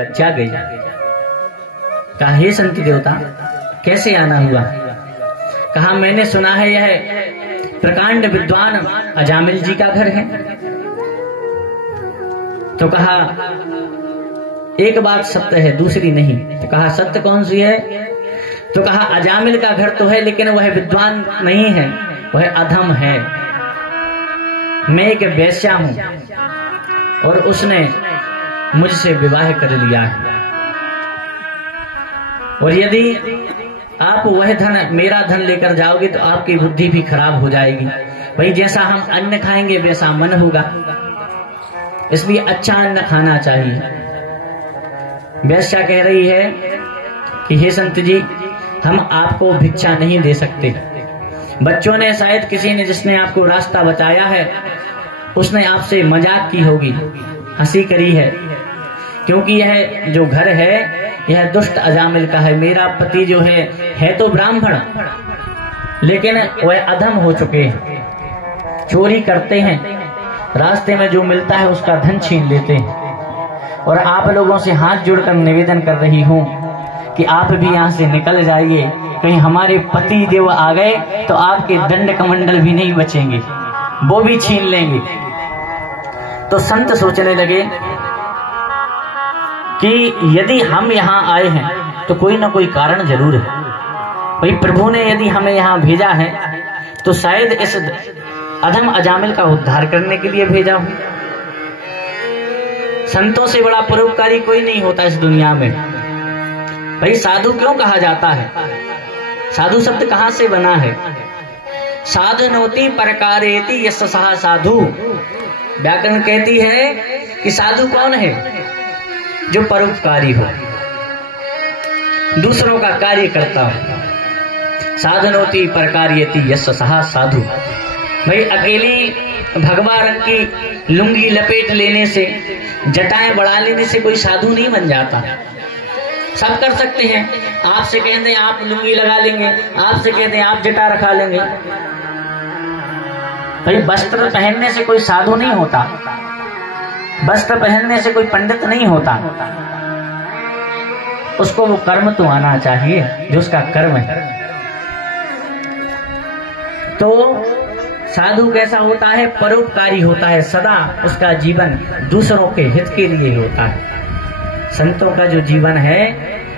लज्जा गई। कहा, हे संत देवता, कैसे आना हुआ? कहा, मैंने सुना है यह प्रकांड विद्वान अजामिल जी का घर है। तो कहा, एक बात सत्य है, दूसरी नहीं। तो कहा, सत्य कौन सी है? तो कहा, अजामिल का घर तो है, लेकिन वह विद्वान नहीं है, वह अधम है। मैं एक वेश्या हूं और उसने मुझसे विवाह कर लिया है, और यदि आप वह धन, मेरा धन लेकर जाओगे तो आपकी बुद्धि भी खराब हो जाएगी। भाई, जैसा हम अन्न खाएंगे वैसा मन होगा, इसलिए अच्छा अन्न खाना चाहिए। वेश्या कह रही है कि हे संत जी, हम आपको भिक्षा नहीं दे सकते। बच्चों ने, शायद किसी ने जिसने आपको रास्ता बताया है, उसने आपसे मजाक की होगी, हंसी करी है, क्योंकि यह जो घर है यह दुष्ट अजामिल का है। मेरा पति जो है तो ब्राह्मण, लेकिन वह अधम हो चुके हैं, चोरी करते हैं, रास्ते में जो मिलता है उसका धन छीन लेते हैं। और आप लोगों से हाथ जोड़कर निवेदन कर रही हूं कि आप भी यहाँ से निकल जाइए, कहीं हमारे पति देव आ गए तो आपके दंड कमंडल भी नहीं बचेंगे, वो भी छीन लेंगे। तो संत सोचने लगे कि यदि हम यहाँ आए हैं तो कोई ना कोई कारण जरूर है। भाई, प्रभु ने यदि हमें यहाँ भेजा है तो शायद इस अधम अजामिल का उद्धार करने के लिए भेजा हो। संतों से बड़ा परोपकारी कोई नहीं होता इस दुनिया में। भाई, साधु क्यों कहा जाता है? साधु शब्द कहां से बना है? साधनोति परकारेति यस्य सः साधु। व्याकरण कहती है कि साधु कौन है? जो परोपकारी हो, दूसरों का कार्य करता हो। साधनोति परकारेति यस्य सः साधु। भाई, अकेली भगवा रंग की लुंगी लपेट लेने से, जटाएं बढ़ा लेने से कोई साधु नहीं बन जाता। सब कर सकते हैं। आपसे कह दें आप लुंगी लगा लेंगे, आपसे कह दें आप जटा रखा लेंगे। भाई, वस्त्र पहनने से कोई साधु नहीं होता, वस्त्र पहनने से कोई पंडित नहीं होता। उसको वो कर्म तो आना चाहिए जो उसका कर्म है। तो साधु कैसा होता है? परोपकारी होता है, सदा उसका जीवन दूसरों के हित के लिए होता है। संतों का जो जीवन है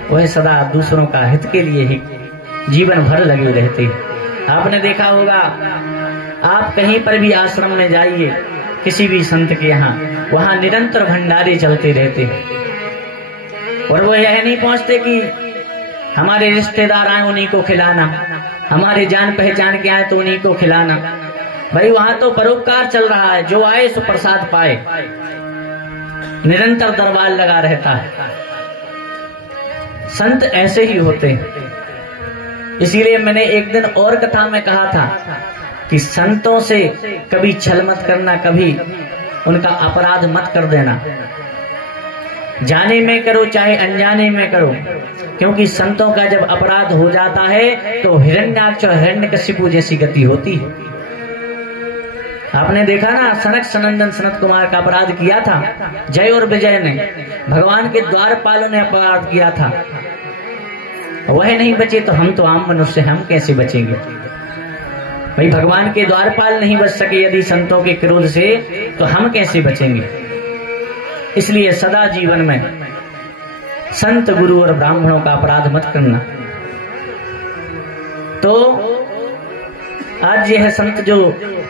वह सदा दूसरों का हित के लिए ही जीवन भर लगे रहते हैं। आपने देखा होगा, आप कहीं पर भी आश्रम में जाइए, किसी भी संत के यहाँ, वहां निरंतर भंडारे चलते रहते हैं। और वो यह नहीं पहुंचते कि हमारे रिश्तेदार आए उन्हीं को खिलाना, हमारे जान पहचान के आए तो उन्हीं को खिलाना। भाई, वहां तो परोपकार चल रहा है, जो आए सो प्रसाद पाए, निरंतर दरबार लगा रहता है। संत ऐसे ही होते हैं। इसीलिए मैंने एक दिन और कथा में कहा था कि संतों से कभी छल मत करना, कभी उनका अपराध मत कर देना। जाने में करो चाहे अनजाने में करो, क्योंकि संतों का जब अपराध हो जाता है तो हिरण्याक्ष और हिरण्यकशिपु जैसी गति होती है। आपने देखा ना, सनक सनंदन सनत कुमार का अपराध किया था जय और विजय ने, भगवान के द्वारपालों ने अपराध किया था, वह नहीं बचे तो हम तो आम मनुष्य, हम कैसे बचेंगे? भाई, भगवान के द्वारपाल नहीं बच सके यदि संतों के क्रोध से, तो हम कैसे बचेंगे? इसलिए सदा जीवन में संत, गुरु और ब्राह्मणों का अपराध मत करना। तो आज यह संत जो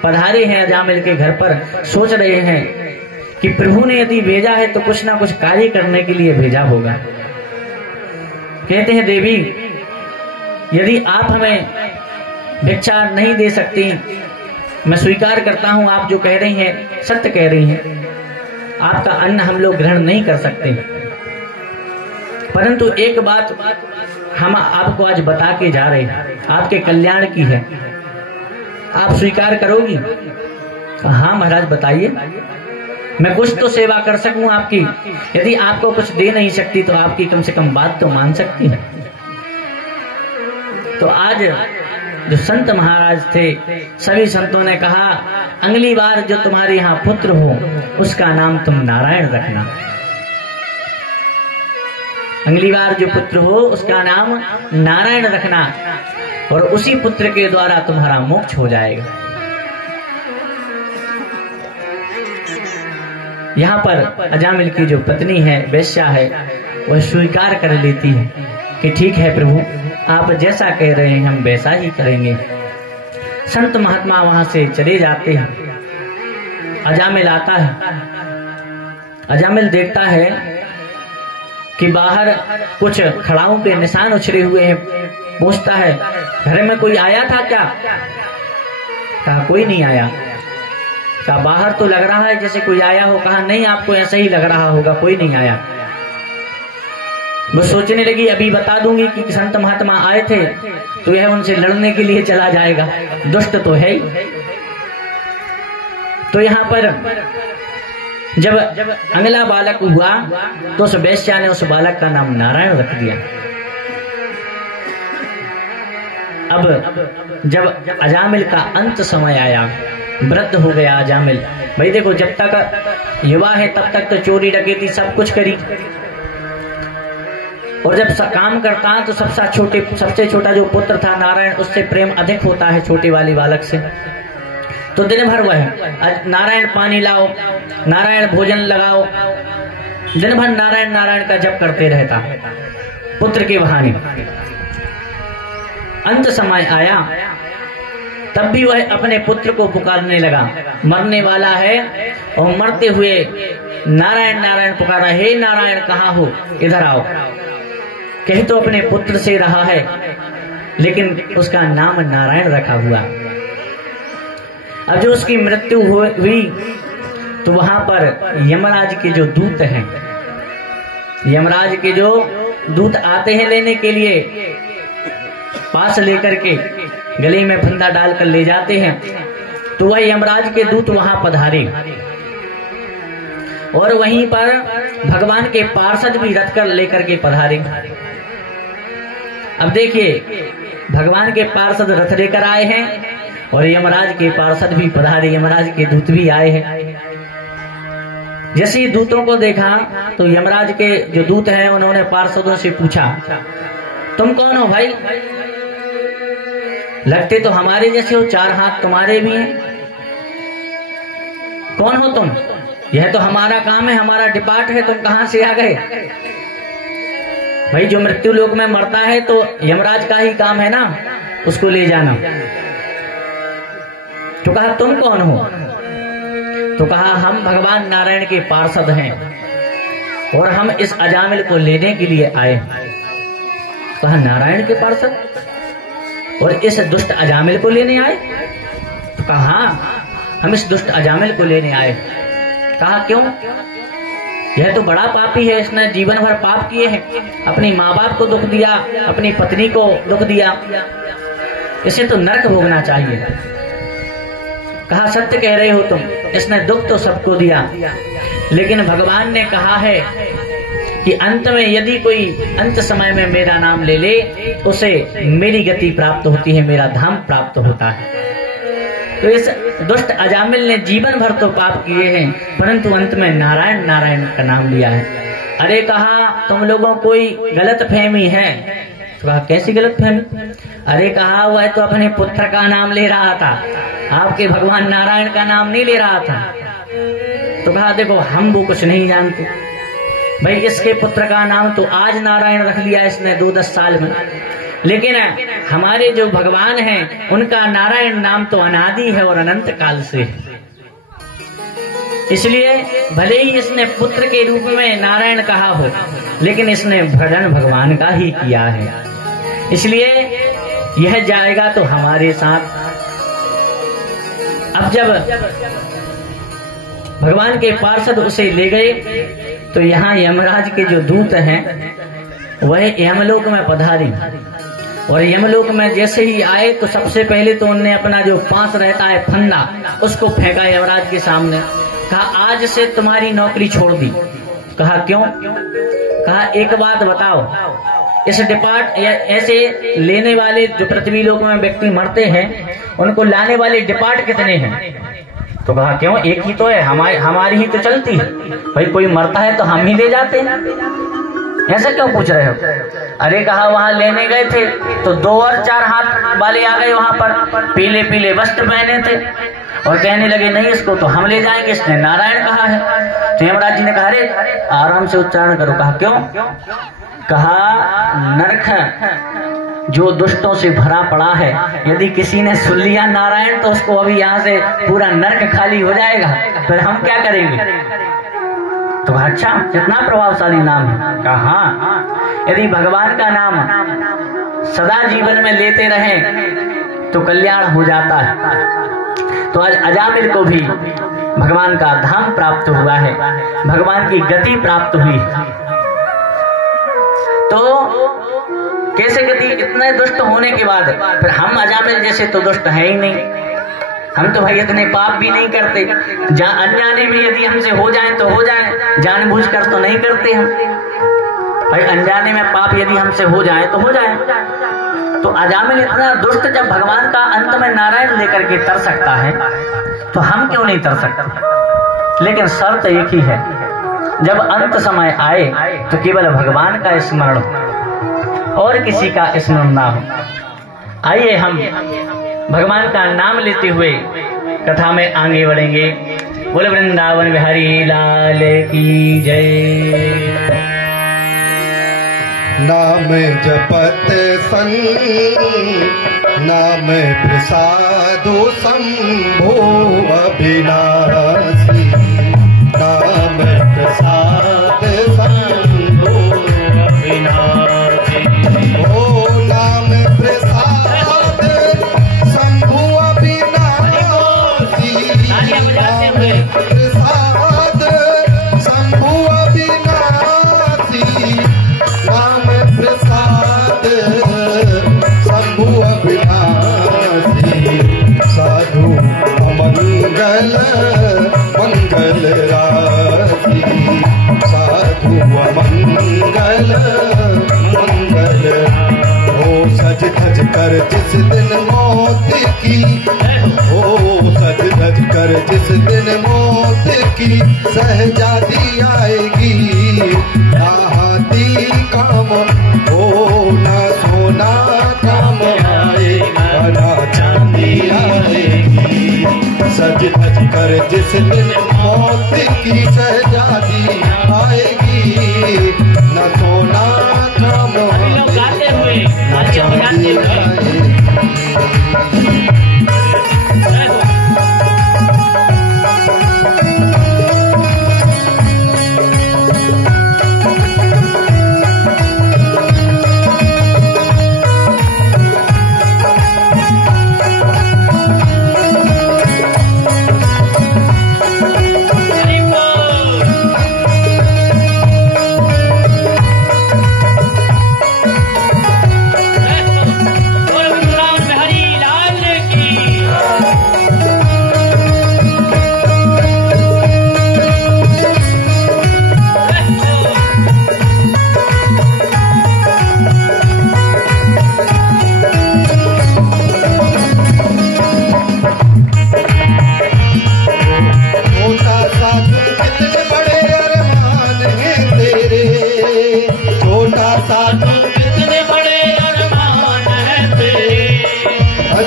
पधारे हैं अजामिल के घर पर, सोच रहे हैं कि प्रभु ने यदि भेजा है तो कुछ ना कुछ कार्य करने के लिए भेजा होगा। कहते हैं, देवी, यदि आप हमें भिक्षा नहीं दे सकती, मैं स्वीकार करता हूं आप जो कह रही हैं सत्य कह रही हैं, आपका अन्न हम लोग ग्रहण नहीं कर सकते, परंतु एक बात हम आपको आज बता के जा रहे हैं, आपके कल्याण की है, आप स्वीकार करोगी? हाँ महाराज, बताइए, मैं कुछ तो सेवा कर सकूं आपकी। यदि आपको कुछ दे नहीं सकती तो आपकी कम से कम बात तो मान सकती है। तो आज जो संत महाराज थे, सभी संतों ने कहा, अगली बार जो तुम्हारे यहाँ पुत्र हो उसका नाम तुम नारायण रखना। अगली बार जो पुत्र हो उसका नाम नारायण रखना, और उसी पुत्र के द्वारा तुम्हारा मोक्ष हो जाएगा। यहाँ पर अजामिल की जो पत्नी है, वेश्या है, वह स्वीकार कर लेती है कि ठीक है प्रभु, आप जैसा कह रहे हैं हम वैसा ही करेंगे। संत महात्मा वहां से चले जाते हैं। अजामिल आता है। अजामिल देखता है कि बाहर कुछ खड़ाओं के निशान उछरे हुए हैं। पूछता है, घर में कोई आया था क्या? कहा कोई नहीं आया। कहा बाहर तो लग रहा है जैसे कोई आया हो। कहा नहीं, आपको ऐसा ही लग रहा होगा, कोई नहीं आया। वो सोचने लगी अभी बता दूंगी कि संत महात्मा आए थे तो यह उनसे लड़ने के लिए चला जाएगा, दुष्ट तो है ही। तो यहाँ पर जब अगला बालक हुआ तो उस वेश्या ने उस बालक का नाम नारायण रख दिया। अब जब अजामिल का अंत समय आया, वृद्ध हो गया अजामिल। भाई देखो, जब तक युवा है तब तक तो चोरी डकैती सब कुछ करी, और जब काम करता है तो सबसे छोटा जो पुत्र था नारायण, उससे प्रेम अधिक होता है छोटे वाले बालक से। तो दिन भर वह नारायण पानी लाओ, नारायण भोजन लगाओ, दिन भर नारायण नारायण का जप करते रहता पुत्र के बहाने। अंत समय आया तब भी वह अपने पुत्र को पुकारने लगा। मरने वाला है और मरते हुए नारायण नारायण पुकारा, हे नारायण कहाँ हो, इधर आओ। कह तो अपने पुत्र से रहा है, लेकिन उसका नाम नारायण रखा हुआ। अब जो उसकी मृत्यु हुई तो वहां पर यमराज के जो दूत हैं, यमराज के जो दूत आते हैं लेने के लिए, पास लेकर के गले में फंदा डालकर ले जाते हैं। तो वह यमराज के दूत वहां पधारे, और वहीं पर भगवान के पार्षद भी रथ कर लेकर के पधारे। अब देखिए, भगवान के पार्षद रथ लेकर आए हैं और यमराज के पार्षद भी पधारे, यमराज के दूत भी आए हैं। जैसे ही दूतों को देखा तो यमराज के जो दूत हैं उन्होंने पार्षदों से पूछा, तुम कौन हो भाई? लगते तो हमारे जैसे हो, 4 हाथ तुम्हारे भी हैं। कौन हो तुम? यह तो हमारा काम है, हमारा डिपार्ट है, तुम कहां से आ गए? भाई जो मृत्यु लोक में मरता है तो यमराज का ही काम है ना उसको ले जाना। तो कहा तुम कौन हो? तो कहा हम भगवान नारायण के पार्षद हैं और हम इस अजामिल को लेने के लिए आए। कहा नारायण के पार्षद और इस दुष्ट अजामिल को लेने आए? तो कहा हम इस दुष्ट अजामिल को लेने आए। कहा क्यों? यह तो बड़ा पापी है, इसने जीवन भर पाप किए हैं, अपनी माँ बाप को दुख दिया, अपनी पत्नी को दुख दिया, इसे तो नरक भोगना चाहिए। कहा सत्य कह रहे हो तुम, इसने दुख तो सबको दिया, लेकिन भगवान ने कहा है कि अंत में यदि कोई अंत समय में मेरा नाम ले ले उसे मेरी गति प्राप्त होती है, मेरा धाम प्राप्त होता है। तो इस दुष्ट अजामिल ने जीवन भर तो पाप किए हैं, परंतु अंत में नारायण नारायण का नाम लिया है। अरे कहा तुम लोगों कोई गलत फहमी है। तो कहा कैसी गलत फहमी? अरे कहा वह तो अपने पुत्र का नाम ले रहा था, आपके भगवान नारायण का नाम नहीं ले रहा था। तो कहा देखो हम वो कुछ नहीं जानते भाई, इसके पुत्र का नाम तो आज नारायण रख लिया इसने 2-10 साल में, लेकिन हमारे जो भगवान हैं उनका नारायण नाम तो अनादि है और अनंत काल से है। इसलिए भले ही इसने पुत्र के रूप में नारायण कहा हो, लेकिन इसने भजन भगवान का ही किया है, इसलिए यह जाएगा तो हमारे साथ। अब जब भगवान के पार्षद उसे ले गए तो यहाँ यमराज के जो दूत हैं वह यमलोक में पधारे, और यमलोक में जैसे ही आए तो सबसे पहले तो उन्होंने अपना जो पास रहता है फंदा उसको फेंका यमराज के सामने। कहा आज से तुम्हारी नौकरी छोड़ दी। कहा क्यों? कहा एक बात बताओ, इस डिपार्ट या ऐसे लेने वाले जो पृथ्वी लोक में व्यक्ति मरते हैं उनको लाने वाले डिपार्ट कितने हैं? तो कहा क्यों, एक ही तो है, हमारी ही तो चलती है भाई, कोई मरता है तो हम ही ले जाते हैं। ऐसा क्यों पूछ रहे हो? अरे कहा वहां लेने गए थे तो 2 और 4 हाथ वाले आ गए वहां पर, पीले पीले वस्त्र पहने थे और कहने लगे नहीं इसको तो हम ले जाएंगे, इसने नारायण कहा है। तो यमराज जी ने कहा अरे आराम से उच्चारण करो। कहा क्यों? कहा नरक जो दुष्टों से भरा पड़ा है, यदि किसी ने सुन लिया नारायण तो उसको अभी यहाँ से पूरा नरक खाली हो जाएगा, फिर हम क्या करेंगे? तो अच्छा कितना प्रभावशाली नाम है। कहा हाँ, यदि भगवान का नाम सदा जीवन में लेते रहें तो कल्याण हो जाता है। तो आज अजामिल को भी भगवान का धाम प्राप्त हुआ है, भगवान की गति प्राप्त हुई। तो कैसे गति? इतने दुष्ट होने के बाद फिर हम अजामिल जैसे तो दुष्ट है ही नहीं, हम तो भाई इतने पाप भी नहीं करते, अनजाने भी यदि हमसे हो जाए तो हो जाए, जानबूझकर तो नहीं करते हम भाई। अनजाने में पाप यदि हमसे हो जाए तो हो जाए। तो अजामिल इतना दुष्ट जब भगवान का अंत में नारायण लेकर के तर सकता है तो हम क्यों नहीं तर सकते? लेकिन शर्त एक ही है, जब अंत समय आए तो केवल भगवान का स्मरण हो और किसी का स्मरण ना हो। आइए हम भगवान का नाम लेते हुए कथा में आगे बढ़ेंगे। बोले वृंदावन बिहारी लाल की जय। नाम जपत सन नाम प्रसादो शंभो अविनाशी, नाम प्रसाद शंभो अविनाशी। ओ नाम प्रसाद शंभो अविनाशी, प्रसाद शंभो अविनाशी, नाम प्रसाद शंभु अविनाशी। साधु अमंगल मंगल राशि, साधु अमंगल मंगल। हो सज धज कर जिस दिन मौत की, हो सज धज कर जिस दिन मौत की सहजादी आएगी। हाथी काम हो ना सोना काम आएगा, ना चांदी आएगी। सज धज कर जिस दिन मौत की सहजादी आएगी, ना सोना काम आएगा, ना चांदी आएगी।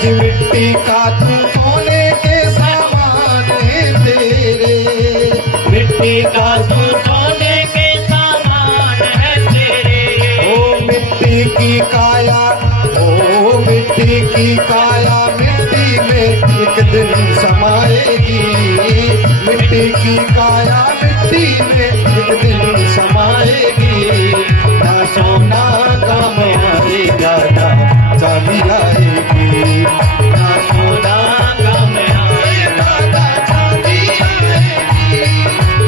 मिट्टी का तू सोने के सामान है तेरे, मिट्टी का तू सोने के सामान है तेरे। ओ मिट्टी की काया, ओ मिट्टी की काया मिट्टी में एक दिन समाएगी। मिट्टी की काया मिट्टी में एक दिन समाएगी। ना सोना काम आएगा, ना चांदी आएगी। ना सोना काम आएगा, ना चांदी आएगी।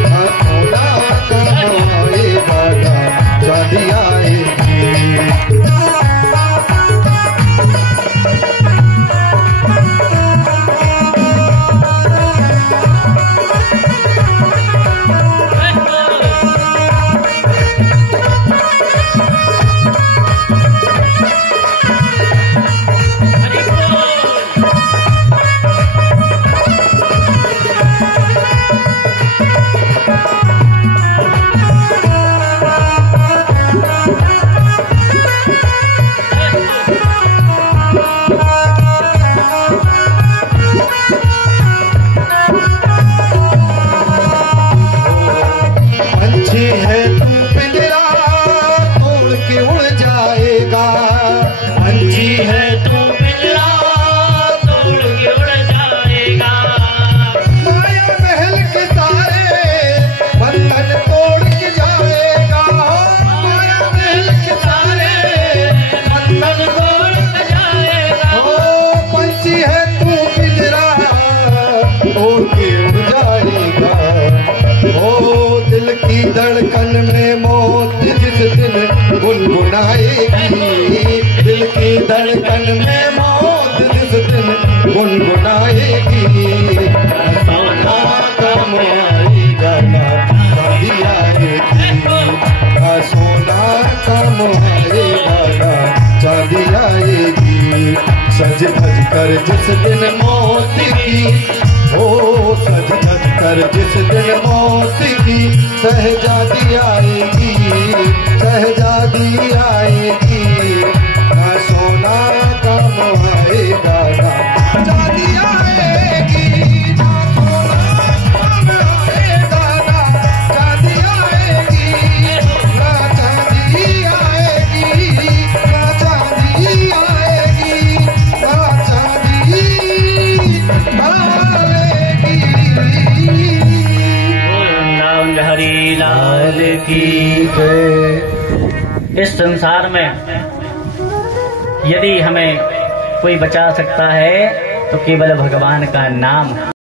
ना सोना काम आएगा, ना चांदी आएगी। गुनगुनाएगी, दिल की धड़कन में मौत जिस दिन गुनगुनाएगी। सोना कम आएगा ना चांदी आएगी, सोना कम आएगा ना चांदी आएगी। सज धज कर जिस दिन मौत की, ओ सज धज कर जिस दिन मौत की शहजादी आएगी, शहजादी आएगी। ना सोना कम आएगा ना चांदी आएगी, ना सोना कम आएगा ना चांदी आएगी, ना चांदी आएगी, ना चांदी आएगी, ना चांदी नाम हरि लाल की जय। इस संसार में यदि हमें कोई बचा सकता है तो केवल भगवान का नाम।